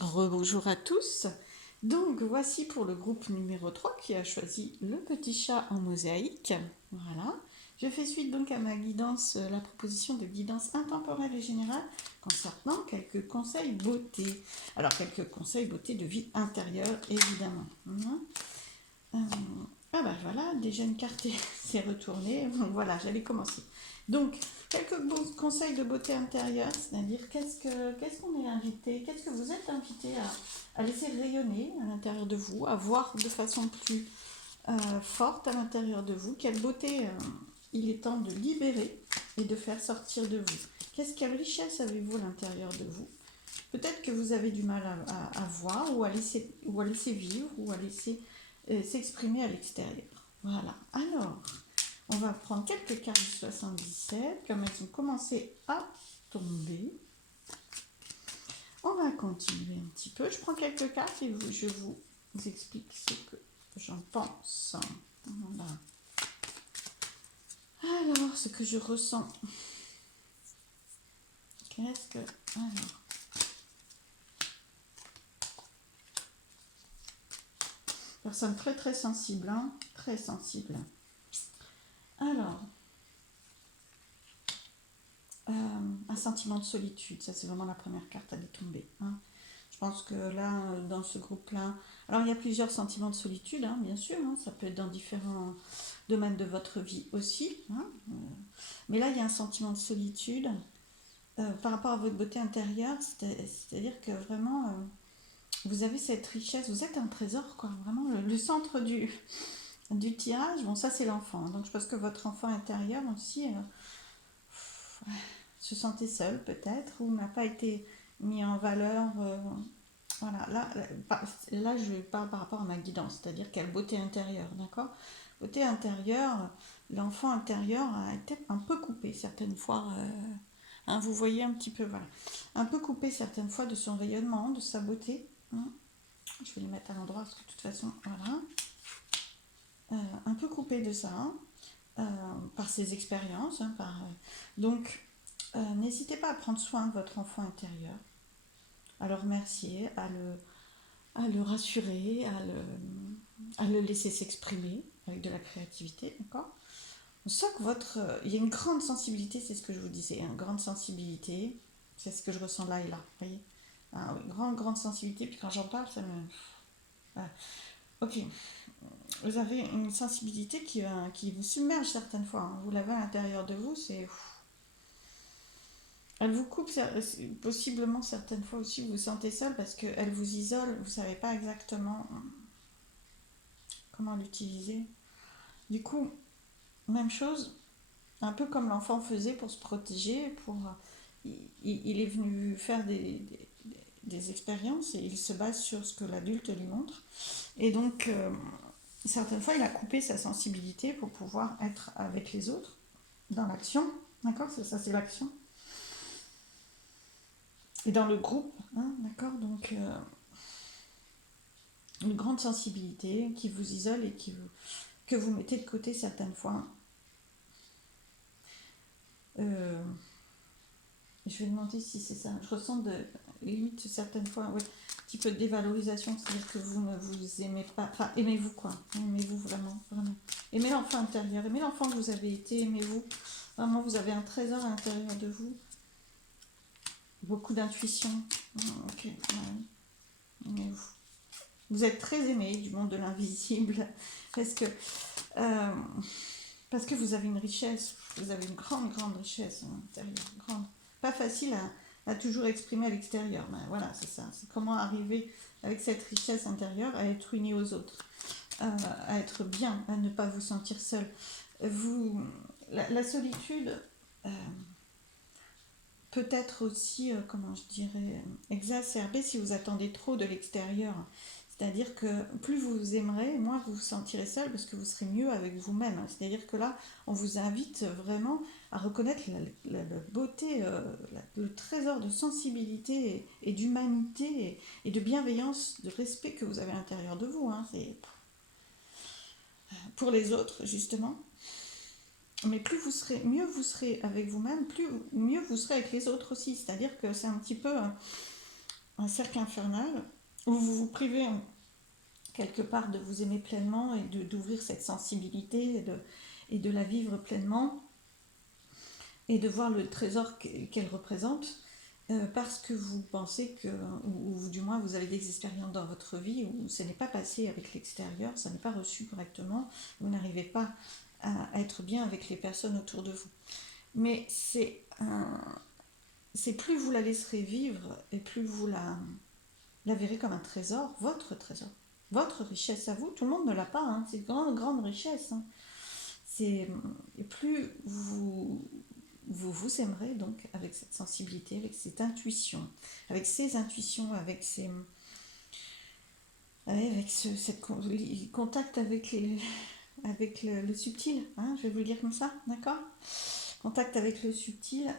Rebonjour à tous. Donc voici pour le groupe numéro 3 qui a choisi le petit chat en mosaïque. Voilà. Je fais suite donc à ma guidance, la proposition de guidance intemporelle et générale concernant quelques conseils beauté. Alors quelques conseils beauté de vie intérieure évidemment. Ah bah voilà, déjà une carte s'est retournée. Donc voilà, j'allais commencer. Donc, quelques bons conseils de beauté intérieure, c'est-à-dire qu'est-ce qu'on est invité, qu'est-ce que vous êtes invité à laisser rayonner à l'intérieur de vous, à voir de façon plus forte à l'intérieur de vous, quelle beauté il est temps de libérer et de faire sortir de vous. Quelle richesse avez-vous à l'intérieur de vous? Peut-être que vous avez du mal à voir ou à laisser vivre ou à laisser s'exprimer à l'extérieur. Voilà. Alors, on va prendre quelques cartes du 77, comme elles ont commencé à tomber. On va continuer un petit peu. Je prends quelques cartes et je vous explique ce que j'en pense. Voilà. Alors, ce que je ressens. Qu'est-ce que... Alors, personne très très sensible, hein, très sensible. Alors, un sentiment de solitude, ça c'est vraiment la première carte à détomber. Hein. Je pense que là, dans ce groupe-là, alors il y a plusieurs sentiments de solitude, hein, bien sûr, hein, ça peut être dans différents domaines de votre vie aussi. Hein, mais là, il y a un sentiment de solitude par rapport à votre beauté intérieure, c'est-à-dire que vraiment, vous avez cette richesse, vous êtes un trésor, quoi, vraiment le centre du tirage. Bon, ça c'est l'enfant, donc je pense que votre enfant intérieur aussi se sentait seul peut-être, ou n'a pas été mis en valeur. Voilà, là, je parle par rapport à ma guidance, c'est-à-dire quelle beauté intérieure, d'accord? Beauté intérieure, l'enfant intérieur a été un peu coupé certaines fois. Hein, vous voyez un petit peu, voilà. Un peu coupé certaines fois de son rayonnement, de sa beauté. Hein. Je vais le mettre à l'endroit parce que de toute façon, voilà. Un peu coupé de ça, hein, par ses expériences. Hein, donc, n'hésitez pas à prendre soin de votre enfant intérieur, à le remercier, à le rassurer, à le laisser s'exprimer avec de la créativité, d'accord? On sent que il y a une grande sensibilité, c'est ce que je vous disais, une grande sensibilité, c'est ce que je ressens là et là, vous voyez? Ah, oui, grande sensibilité, puis quand j'en parle, ça me... Voilà. Ok, vous avez une sensibilité qui vous submerge certaines fois, hein. Vous l'avez à l'intérieur de vous, c'est... Elle vous coupe possiblement certaines fois aussi, vous vous sentez seul parce qu'elle vous isole, vous ne savez pas exactement comment l'utiliser. Du coup, même chose, un peu comme l'enfant faisait pour se protéger, il est venu faire des expériences et il se base sur ce que l'adulte lui montre. Et donc, certaines fois, il a coupé sa sensibilité pour pouvoir être avec les autres dans l'action. D'accord? Ça, c'est l'action. Et dans le groupe, hein, d'accord? Donc, une grande sensibilité qui vous isole et que vous mettez de côté certaines fois. Euh, je vais demander si c'est ça. Je ressens limite certaines fois, ouais, un petit peu de dévalorisation, c'est-à-dire que vous ne vous aimez pas. Enfin, aimez-vous quoi. Aimez-vous vraiment, vraiment. Aimez l'enfant intérieur, aimez l'enfant que vous avez été, aimez-vous. Vraiment, vous avez un trésor à l'intérieur de vous. Beaucoup d'intuition. Ok, ouais. Aimez-vous. Vous êtes très aimé du monde de l'invisible parce que, euh, parce que vous avez une richesse, vous avez une grande, grande richesse à l'intérieur. Grande. Pas facile à toujours exprimer à l'extérieur. Ben voilà, c'est ça. C'est comment arriver avec cette richesse intérieure à être uni aux autres, à être bien, à ne pas vous sentir seul. La solitude peut être aussi, comment je dirais, exacerbée si vous attendez trop de l'extérieur. C'est-à-dire que plus vous vous aimerez, moins vous vous sentirez seul parce que vous serez mieux avec vous-même. C'est-à-dire que là, on vous invite vraiment à reconnaître la beauté, le trésor de sensibilité et d'humanité et de bienveillance, de respect que vous avez à l'intérieur de vous. Hein. C'est pour les autres, justement. Mais plus vous serez, mieux vous serez avec vous-même, mieux vous serez avec les autres aussi. C'est-à-dire que c'est un petit peu un cercle infernal où vous vous privez quelque part de vous aimer pleinement et d'ouvrir cette sensibilité et de la vivre pleinement et de voir le trésor qu'elle représente parce que vous pensez que, ou du moins vous avez des expériences dans votre vie où ce n'est pas passé avec l'extérieur, ça n'est pas reçu correctement, vous n'arrivez pas à être bien avec les personnes autour de vous. Mais c'est plus vous la laisserez vivre et plus vous la verrez comme un trésor, votre richesse à vous. Tout le monde ne l'a pas, hein. C'est une grande richesse. Hein. Et plus vous aimerez donc avec cette sensibilité, avec cette intuition, avec ces intuitions, avec cette contact avec le subtil, hein, je vais vous le dire comme ça, d'accord? Contact avec le subtil,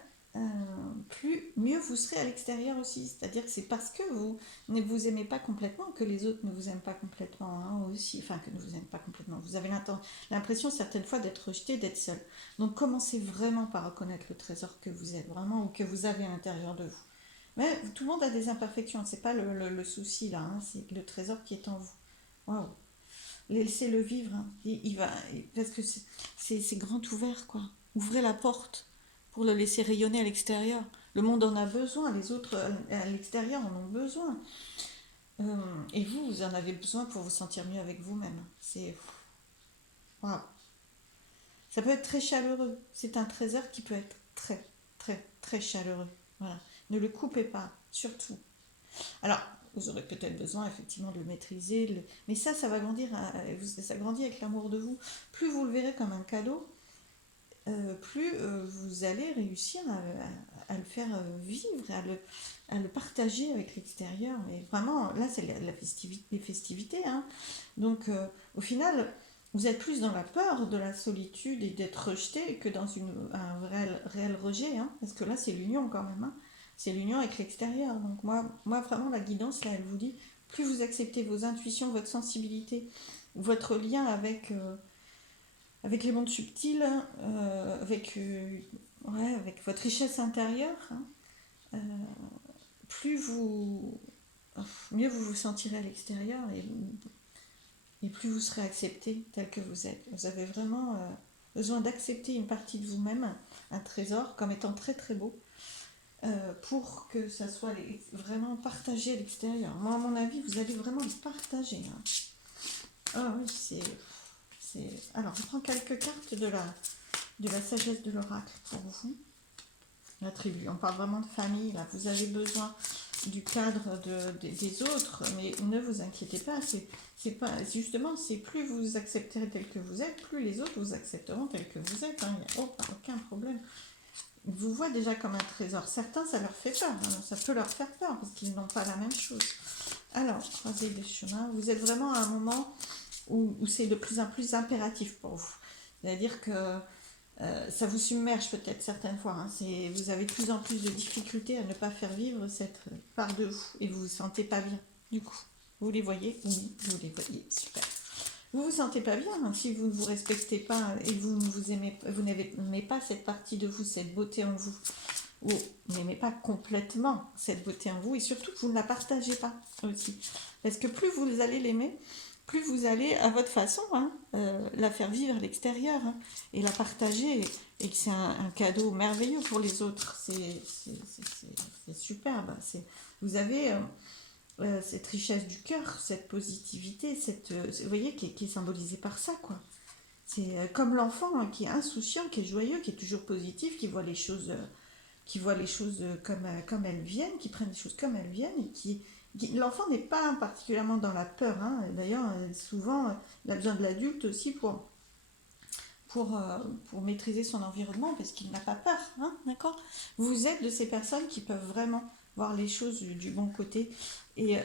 mieux vous serez à l'extérieur aussi. C'est-à-dire que c'est parce que vous ne vous aimez pas complètement que les autres ne vous aiment pas complètement, hein, aussi. Enfin, que ne vous aiment pas complètement. Vous avez l'impression certaines fois d'être rejeté, d'être seul. Donc commencez vraiment par reconnaître le trésor que vous êtes vraiment ou que vous avez à l'intérieur de vous. Mais tout le monde a des imperfections, c'est pas le souci là, hein, c'est le trésor qui est en vous. Waouh! Laissez-le vivre, hein. Il va, parce que c'est grand ouvert, quoi. Ouvrez la porte pour le laisser rayonner à l'extérieur. Le monde en a besoin, les autres à l'extérieur en ont besoin. Et vous en avez besoin pour vous sentir mieux avec vous-même. C'est... Waouh. Ça peut être très chaleureux. C'est un trésor qui peut être très, très, très chaleureux. Voilà. Ne le coupez pas, surtout. Alors, vous aurez peut-être besoin effectivement de le maîtriser, mais ça va grandir, ça grandit avec l'amour de vous. Plus vous le verrez comme un cadeau, plus vous allez réussir à le faire vivre, à le partager avec l'extérieur. Et vraiment, là, c'est les festivités. Hein. Donc, au final, vous êtes plus dans la peur de la solitude et d'être rejeté que dans un réel rejet. Hein, parce que là, c'est l'union quand même. Hein. C'est l'union avec l'extérieur. Donc, moi, vraiment, la guidance, là, elle vous dit, plus vous acceptez vos intuitions, votre sensibilité, votre lien avec les mondes subtils, avec votre richesse intérieure, hein, euh, plus mieux vous vous sentirez à l'extérieur et plus vous serez accepté tel que vous êtes. Vous avez vraiment besoin d'accepter une partie de vous-même, un trésor, comme étant très très beau, pour que ça soit vraiment partagé à l'extérieur. Moi, à mon avis, vous allez vraiment le partager. Hein. Ah oui, Alors, je prends quelques cartes de la sagesse de l'oracle pour vous. La tribu, on parle vraiment de famille, là. Vous avez besoin du cadre des autres, mais ne vous inquiétez pas, justement, c'est plus vous accepterez tel que vous êtes, plus les autres vous accepteront tel que vous êtes. Hein. Il n'y a aucun problème. Ils vous voient déjà comme un trésor. Certains, ça leur fait peur, hein. Ça peut leur faire peur parce qu'ils n'ont pas la même chose. Alors, croisez des chemins, vous êtes vraiment à un moment où c'est de plus en plus impératif pour vous. C'est-à-dire que ça vous submerge peut-être certaines fois. Hein. Vous avez de plus en plus de difficultés à ne pas faire vivre cette part de vous et vous vous sentez pas bien. Du coup, vous les voyez? Oui, vous les voyez. Super. Vous vous sentez pas bien hein, si vous ne vous respectez pas et vous n'aimez pas cette partie de vous, cette beauté en vous. Ou n'aimez pas complètement cette beauté en vous et surtout vous ne la partagez pas aussi. Parce que plus vous allez l'aimer, plus vous allez à votre façon la faire vivre à l'extérieur hein, et la partager et que c'est un cadeau merveilleux pour les autres. C'est superbe. Vous avez cette richesse du cœur, cette positivité, vous voyez, qui est symbolisée par ça, quoi. C'est comme l'enfant hein, qui est insouciant, qui est joyeux, qui est toujours positif, qui voit les choses comme elles viennent, qui prennent les choses comme elles viennent, l'enfant n'est pas particulièrement dans la peur. Hein. D'ailleurs, souvent, il a besoin de l'adulte aussi pour maîtriser son environnement, parce qu'il n'a pas peur. Hein, d'accord ? Vous êtes de ces personnes qui peuvent vraiment voir les choses du bon côté, et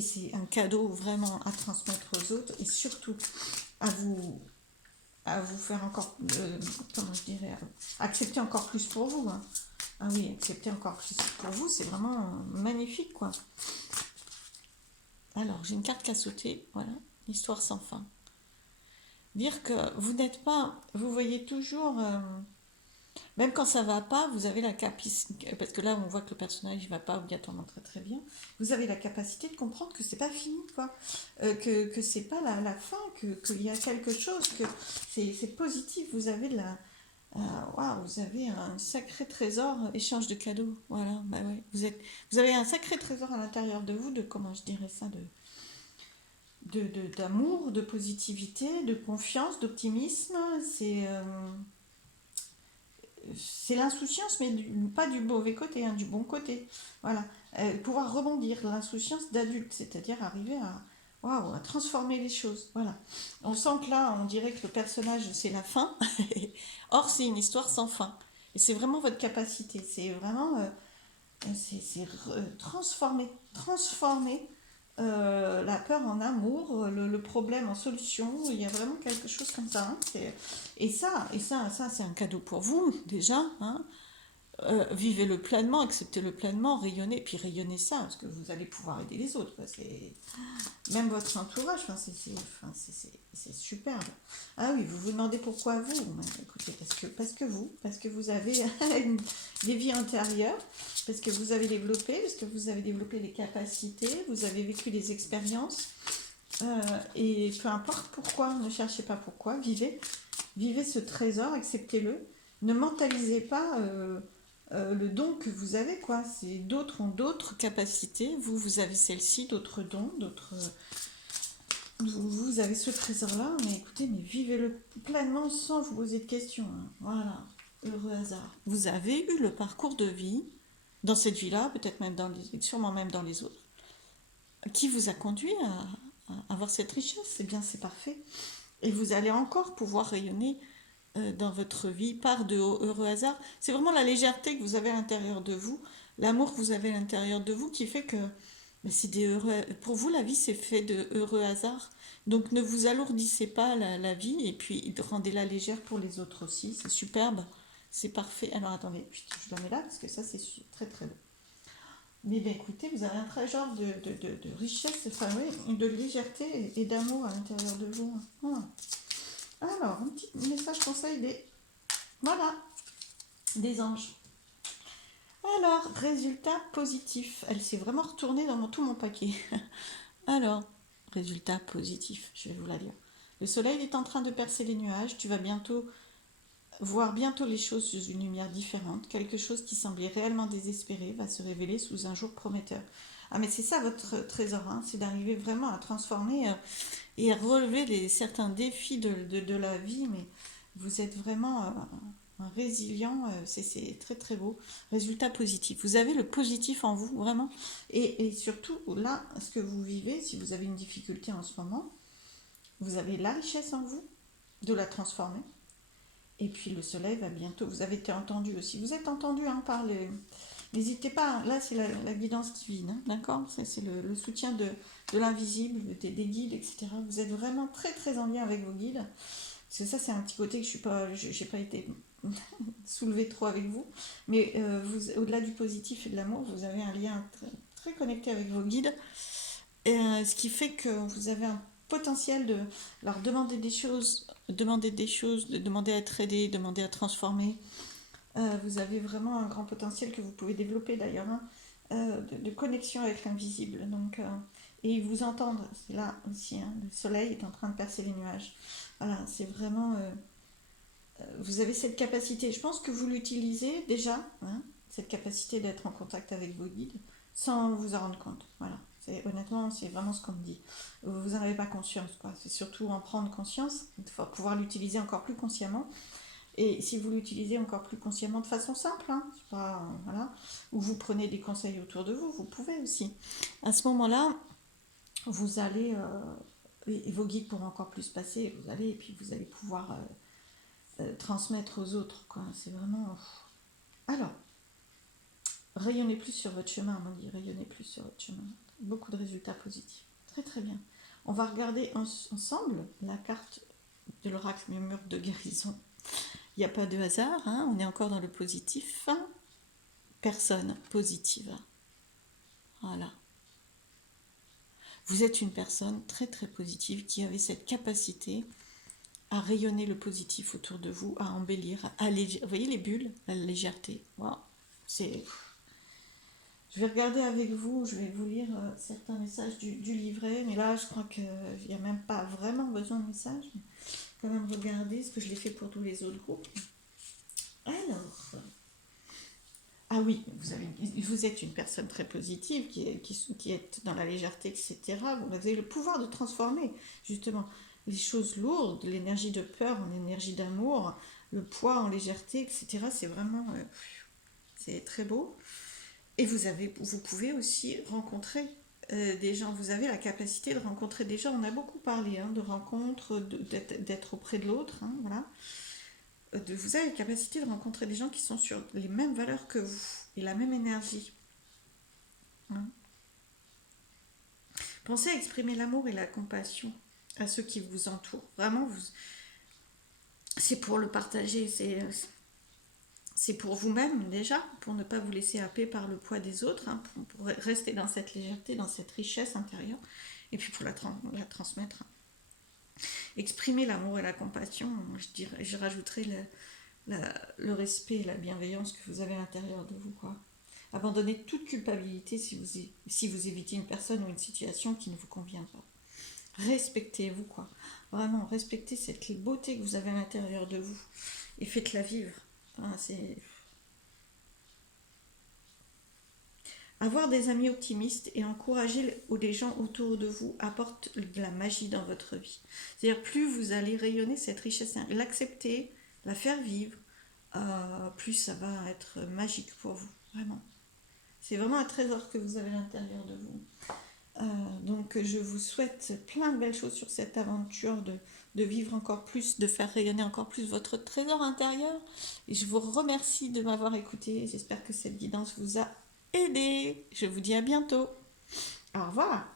c'est un cadeau vraiment à transmettre aux autres, et surtout à vous faire encore, comment je dirais, accepter encore plus pour vous. Hein. Ah oui, accepter encore plus pour vous, c'est vraiment magnifique, quoi. Alors, j'ai une carte qui a sauté, voilà, l'histoire sans fin. Dire que vous n'êtes pas, vous voyez toujours Même quand ça va pas, vous avez la capacité, parce que là on voit que le personnage il va pas obligatoirement très très bien, vous avez la capacité de comprendre que c'est pas fini, quoi. Que c'est pas la fin, qu'il y a quelque chose, que c'est positif, vous avez de la... waouh, vous avez un sacré trésor, échange de cadeaux, voilà, bah ouais, vous avez un sacré trésor à l'intérieur de vous, de, comment je dirais ça, d'amour, de positivité, de confiance, d'optimisme, c'est l'insouciance, mais pas du mauvais côté, hein, du bon côté. Voilà. Pouvoir rebondir, l'insouciance d'adulte, c'est-à-dire arriver à, waouh, à transformer les choses. Voilà. On sent que là, on dirait que le personnage, c'est la fin. Or, c'est une histoire sans fin. Et c'est vraiment votre capacité. C'est vraiment transformer la peur en amour, le problème en solution. Il y a vraiment quelque chose comme ça, hein. Ça, c'est un cadeau pour vous déjà, hein. Vivez-le pleinement, acceptez-le pleinement, rayonnez, puis rayonnez ça, parce que vous allez pouvoir aider les autres, quoi. Même votre entourage, enfin, c'est superbe. Ah oui, vous vous demandez pourquoi vous. Écoutez, parce que vous avez des vies antérieures, parce que vous avez développé, parce que vous avez développé les capacités, vous avez vécu des expériences, et peu importe pourquoi, ne cherchez pas pourquoi, vivez ce trésor, acceptez-le, ne mentalisez pas le don que vous avez, quoi. C'est d'autres ont d'autres capacités, vous avez celle-ci, d'autres dons, vous avez ce trésor-là, mais écoutez, mais vivez-le pleinement sans vous poser de questions, hein. Voilà, heureux hasard. Vous avez eu le parcours de vie dans cette vie-là, peut-être même sûrement même dans les autres, qui vous a conduit à avoir cette richesse. C'est bien, c'est parfait. Et vous allez encore pouvoir rayonner dans votre vie par de heureux hasards. C'est vraiment la légèreté que vous avez à l'intérieur de vous, l'amour que vous avez à l'intérieur de vous qui fait que mais c'est des heureux, pour vous, la vie, c'est fait de heureux hasards. Donc ne vous alourdissez pas la vie et puis rendez-la légère pour les autres aussi. C'est superbe. C'est parfait. Alors attendez, je la mets là parce que ça, c'est très très beau. Mais bien écoutez, vous avez un trésor de richesse, enfin oui, de légèreté et d'amour à l'intérieur de vous. Voilà. Alors, un petit message conseil voilà, des anges. Alors, résultat positif. Elle s'est vraiment retournée dans tout mon paquet. Alors, résultat positif, je vais vous la lire. Le soleil est en train de percer les nuages. Tu vas voir bientôt les choses sous une lumière différente. Quelque chose qui semblait réellement désespéré va se révéler sous un jour prometteur. Ah, mais c'est ça votre trésor, hein, c'est d'arriver vraiment à transformer et à relever certains défis de la vie. Mais vous êtes vraiment un résilient, c'est très très beau. Résultat positif. Vous avez le positif en vous, vraiment. Et surtout, là, ce que vous vivez, si vous avez une difficulté en ce moment, vous avez la richesse en vous de la transformer. Et puis le soleil va bientôt. Vous avez été entendu aussi. Vous êtes entendu, hein, par les. N'hésitez pas, hein. Là c'est la guidance divine, hein, d'accord. C'est le soutien de l'invisible, des guides, etc. Vous êtes vraiment très très en lien avec vos guides. Parce que ça, c'est un petit côté que j'ai pas été soulevé trop avec vous. Mais au-delà du positif et de l'amour, vous avez un lien très, très connecté avec vos guides. Ce qui fait que vous avez un potentiel de leur demander des choses, de demander à être aidé, demander à transformer. Vous avez vraiment un grand potentiel que vous pouvez développer d'ailleurs, hein, de connexion avec l'invisible. Donc, et ils vous entendent, c'est là aussi, hein, le soleil est en train de percer les nuages. Voilà, c'est vraiment... vous avez cette capacité, je pense que vous l'utilisez déjà, hein, cette capacité d'être en contact avec vos guides, sans vous en rendre compte. Voilà. Honnêtement, c'est vraiment ce qu'on me dit. Vous n'en avez pas conscience, quoi. C'est surtout en prendre conscience, il faut pouvoir l'utiliser encore plus consciemment. Et si vous l'utilisez encore plus consciemment de façon simple, hein, c'est pas, voilà, ou vous prenez des conseils autour de vous, vous pouvez aussi. À ce moment-là, vous allez, et vos guides pourront encore plus passer, vous allez, et puis vous allez pouvoir transmettre aux autres, quoi. C'est vraiment... Alors, rayonnez plus sur votre chemin, on dit, rayonnez plus sur votre chemin. Beaucoup de résultats positifs. Très très bien. On va regarder ensemble la carte de l'oracle murmure de guérison. Il n'y a pas de hasard, hein, on est encore dans le positif. Personne positive. Voilà. Vous êtes une personne très très positive qui avait cette capacité à rayonner le positif autour de vous, à embellir, vous voyez les bulles, la légèreté. Wow. C'est... Je vais regarder avec vous, je vais vous lire certains messages du livret, mais là je crois qu'il n'y a même pas vraiment besoin de messages. Mais quand même regarder ce que je l'ai fait pour tous les autres groupes. Alors, ah oui, vous êtes une personne très positive qui est dans la légèreté, etc. Vous avez le pouvoir de transformer justement les choses lourdes, l'énergie de peur en énergie d'amour, le poids en légèreté, etc. C'est vraiment, c'est très beau. Et vous pouvez aussi rencontrer des gens. Vous avez la capacité de rencontrer des gens. On a beaucoup parlé de rencontres, d'être auprès de l'autre. Hein, voilà. Vous avez la capacité de rencontrer des gens qui sont sur les mêmes valeurs que vous et la même énergie. Hein. Pensez à exprimer l'amour et la compassion à ceux qui vous entourent. Vraiment, c'est pour le partager. C'est pour vous-même déjà, pour ne pas vous laisser happer par le poids des autres, hein, pour rester dans cette légèreté, dans cette richesse intérieure, et puis pour la transmettre. Exprimer l'amour et la compassion, je rajouterai le respect et la bienveillance que vous avez à l'intérieur de vous, quoi. Abandonnez toute culpabilité si vous évitez une personne ou une situation qui ne vous convient pas. Respectez-vous, quoi. Vraiment, respectez cette beauté que vous avez à l'intérieur de vous et faites-la vivre. Enfin, avoir des amis optimistes et encourager les gens autour de vous apporte de la magie dans votre vie. C'est-à-dire, plus vous allez rayonner cette richesse, l'accepter, la faire vivre, plus ça va être magique pour vous, vraiment. C'est vraiment un trésor que vous avez à l'intérieur de vous. Donc je vous souhaite plein de belles choses sur cette aventure de vivre encore plus, de faire rayonner encore plus votre trésor intérieur. Et je vous remercie de m'avoir écouté. J'espère que cette guidance vous a aidé. Je vous dis à bientôt. Au revoir.